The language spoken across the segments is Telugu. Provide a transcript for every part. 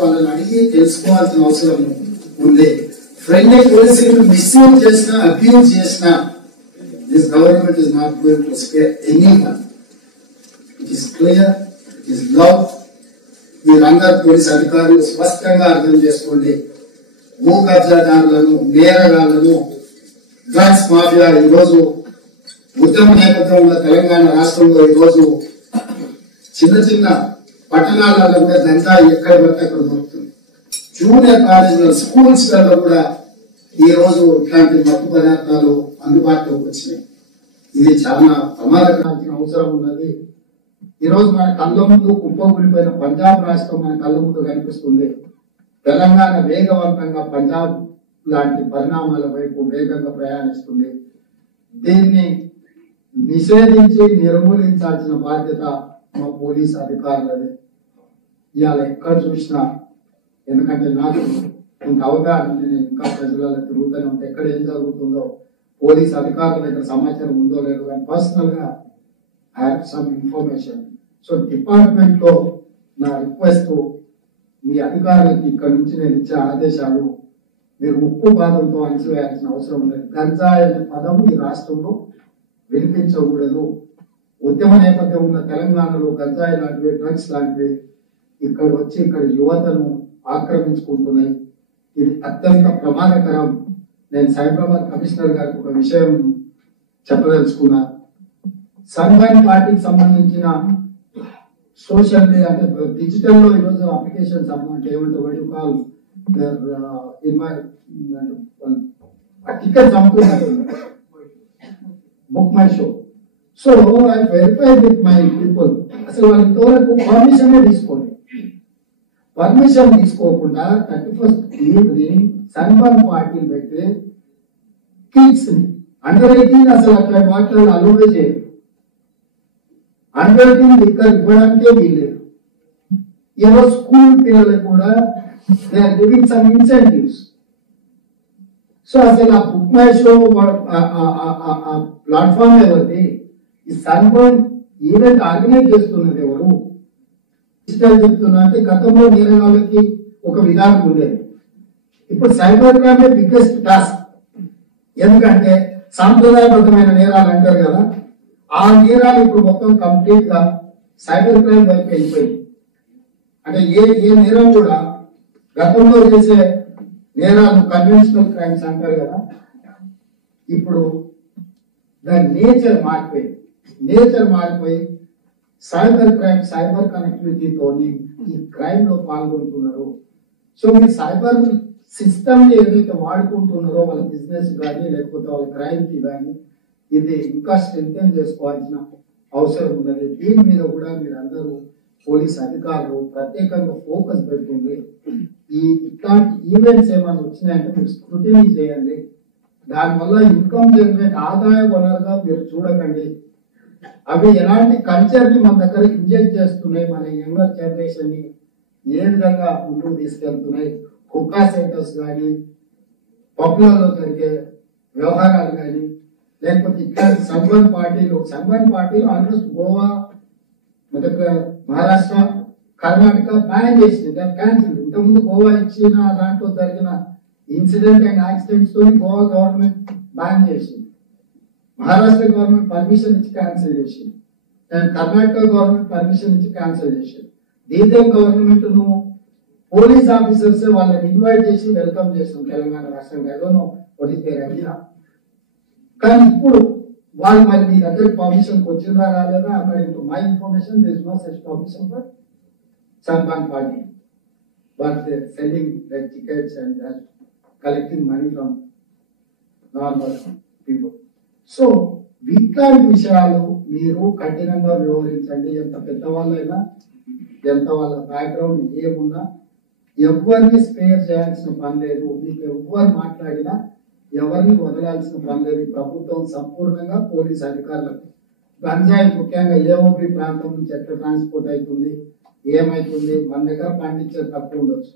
వాళ్ళని అడిగి తెలుసుకోవాల్సిన అవసరం ఉంది. ఫ్రెండ్లీ పోలీసింగ్ మిస్యూజ్ చేసినా అబ్యూజ్ చేసినా this government is not going to spare anyone. It is clear, it is love. మీరందరూ పోలీస్ అధికారులు స్పష్టంగా అర్థం చేసుకోండి. భూ కబ్జాదారులను, నేరగాళ్లను, డ్రగ్స్ మాఫియా ఈరోజు ఉద్యమ నేపథ్యం ఉన్న తెలంగాణ రాష్ట్రంలో ఈరోజు చిన్న చిన్న పట్టణాలలో కూడా గంజా ఎక్కడ పడితే అక్కడ దొరుకుతుంది. జూనియర్ కాలేజీలో, స్కూల్స్ లలో కూడా ఈ రోజు ఇట్లాంటి మత్తు పదార్థాలు అందుబాటులోకి వచ్చినాయి. ఇది చాలా ప్రమాదకరాల్సిన అవసరం ఉన్నది. ఈ రోజు మన కళ్ళ ముందు కుప్పకూలిపోయిన పంజాబ్ రాష్ట్రం మన కళ్ళ ముందు కనిపిస్తుంది. తెలంగాణ వేగవంతంగా పంజాబ్ లాంటి పరిణామాల వైపు వేగంగా ప్రయాణిస్తుంది. దీన్ని నిషేధించి నిర్మూలించాల్సిన బాధ్యత మా పోలీస్ అధికారులది. ఇవాళ ఎక్కడ చూసినా, ఎందుకంటే నాకు ఇంత అవగాహన, నేను ఇంకా ప్రజలలో తిరుగుతూనే ఉంటే ఎక్కడ ఏం జరుగుతుందో పోలీస్ అధికారుల దగ్గర సమాచారం ఉందో లేదో కానీ పర్సనల్ గా I have some information. So department లో నా రిక్వెస్ట్, మీ అధికారులకి ఇక్కడ నుంచి నేను ఇచ్చే ఆదేశాలు మీరు ఉప్పు బాధంతో అణిచివేయాల్సిన అవసరం లేదు. గంజాయి అనే పదం ఈ రాష్ట్రంలో వినిపించకూడదు. ఉద్యమ నేపథ్యం ఉన్న తెలంగాణలో గంజాయి లాంటివి, డ్రగ్స్ లాంటివి ఇక్కడ వచ్చి ఇక్కడ యువతను ఆక్రమించుకుంటున్నాయి. ఇది అత్యంత ప్రమాదకరం. నేను సైబరాబాద్ కమిషనర్ గారికి ఒక విషయం చెప్పదలుచుకున్నా. సంఘాన్ పార్టీకి సంబంధించిన సోషల్ మీడియా అంటే డిజిటల్ లో ఈరోజు అప్లికేషన్స్ అమౌంట్ ఏమంటే టికెట్స్ అమ్ముతున్నారు, book my show. So I verify with my people. అసలు వాళ్ళ ఇంతవరకు పర్మిషన్ తీసుకోండి. పర్మిషన్ తీసుకోకుండా 31st ఈవినింగ్ సన్బర్న్ పార్టీలు పెట్టి కిడ్స్ అండర్ 18 అసలు అక్కడ మాట్లాడి అలోవే చేయరు. అండర్ 18 ఇక్కడ ఇవ్వడానికే వీల్లేదు. ఈరోజు స్కూల్ పిల్లలకు కూడా they are giving some incentives. So అసలు ఆ బుక్ మై షో ప్లాట్ఫామ్ ఎవరిది? ఈ సన్బర్న్ ఈవెంట్ ఆర్గనైజ్ చేస్తున్నది ఎవరు? డిజిటల్ చెప్తున్నా అంటే గతంలో నేరగాళ్ళకి ఒక విధానం ఉండేది. ఇప్పుడు సైబర్ క్రైమ్ బిగ్గెస్ట్ టాస్క్. ఎందుకంటే సాంప్రదాయబద్ధమైన నేరాలు అంటారు కదా, ఆ నేరాలు ఇప్పుడు మొత్తం కంప్లీట్ గా సైబర్ క్రైమ్ వైపు వెళ్ళిపోయింది. అంటే ఏ నేరం కూడా గతంలో చేసే నేరాలు కన్వెన్షనల్ క్రైమ్స్ అంటారు కదా, ఇప్పుడు దాని నేచర్ మారిపోయి సైబర్ క్రైమ్, సైబర్ కనెక్టివిటీతో ఈ క్రైమ్ లో పాల్గొంటున్నారు. సో మీరు సైబర్ సిస్టమ్ ఏదైతే వాడుకుంటున్నారో వాళ్ళ బిజినెస్ కానీ లేకపోతే వాళ్ళ క్రైమ్ కి కానీ ఇది ఇంకా స్ట్రెంథెన్ చేసుకోవాల్సిన అవసరం ఉన్నది. దీని మీద కూడా మీరు అందరూ పోలీస్ అధికారులు ప్రత్యేకంగా ఫోకస్ పెడుతుంది. ఇట్లాంటి ఈవెంట్స్ ఏమైనా వచ్చినాయంటే మీరు స్క్రూటినీ చేయండి. దానివల్ల ఇన్కమ్ జనరేట్ ఆదాయ వనరుగా మీరు చూడకండి. అవి ఎలాంటి కల్చర్ ని మన దగ్గర ఇంజెక్ట్ చేస్తున్నాయి, మన యంగర్ జనరేషన్ ని ఏ విధంగా ముందుకు తీసుకెళ్తున్నాయి. హుక్కా సెంటర్స్ కానీ, పబ్లలో జరిగే వ్యవహారాలు కానీ, లేకపోతే ఇట్లాంటి సంఘన్ పార్టీలు ఆల్మోస్ట్ గోవా, మహారాష్ట్ర, కర్ణాటక బ్యాన్ చేసింది, క్యాన్సిల్. ఇంతకుముందు గోవా ఇచ్చిన దాంట్లో జరిగిన ఇన్సిడెంట్ అండ్ యాక్సిడెంట్స్ తో గోవా గవర్నమెంట్ బ్యాన్ చేసింది, మహారాష్ట్ర గవర్నమెంట్ పర్మిషన్ ఇచ్చి క్యాన్సిల్ చేసింది, కర్ణాటక గవర్నమెంట్ పర్మిషన్ ఇచ్చి క్యాన్సిల్ చేసింది. దీంతో గవర్నమెంట్ ను పోలీస్ ఆఫీసర్స్ వాళ్ళని ఇన్వైట్ చేసి వెల్కమ్ చేస్తుంది తెలంగాణ రాష్ట్రంలో. ఏదోనో ఐడియా. కానీ ఇప్పుడు వాళ్ళు మరి మీ దగ్గర పర్మిషన్ వచ్చిందా రాలేదా? According to my information there is no such permission for Sunburn party. But they are selling their tickets and they are collecting money from normal people. So ఇట్లాంటి విషయాలు మీరు కఠినంగా వ్యవహరించండి. ఎంత పెద్దవాళ్ళైనా, ఎంత వాళ్ళ బ్యాక్గ్రౌండ్ ఏమున్నా ఎవరిని స్పేర్ చేయాల్సిన పని లేదు. మీకు ఎవరు మాట్లాడినా ఎవరిని వదలాల్సిన పని లేదు. ప్రభుత్వం సంపూర్ణంగా పోలీస్ అధికారులకు గంజాయి ముఖ్యంగా ఏఓబి ప్రాంతం నుంచి ఎట్లా ట్రాన్స్పోర్ట్ అవుతుంది, ఏమైతుంది, మన దగ్గర పండించేది తక్కువ ఉండొచ్చు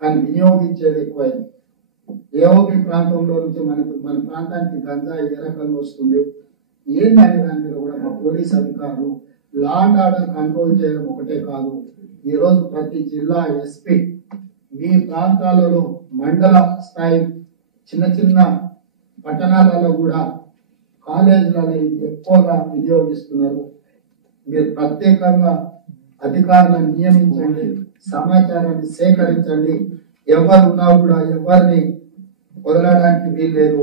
కానీ వినియోగించేది ఎక్కువైంది. ఏఓబి ప్రాంతంలో నుంచి మన ప్రాంతానికి గంజాయి ఏ రకంగా వస్తుంది ఏంటనే దాని మీద కూడా మా పోలీస్ అధికారులు లా అండ్ ఆర్డర్ కంట్రోల్ చేయడం ఒకటే కాదు, ఈరోజు ప్రతి జిల్లా ఎస్పీ మీ ప్రాంతాలలో మండల స్థాయి చిన్న చిన్న పట్టణాలలో కూడా కాలేజీలలో ఎక్కువగా వినియోగిస్తున్నారు. మీరు ప్రత్యేకంగా అధికారులను నియమించండి, సమాచారాన్ని సేకరించండి. ఎవరున్నా కూడా ఎవరిని వదలడానికి వీల్లేదు.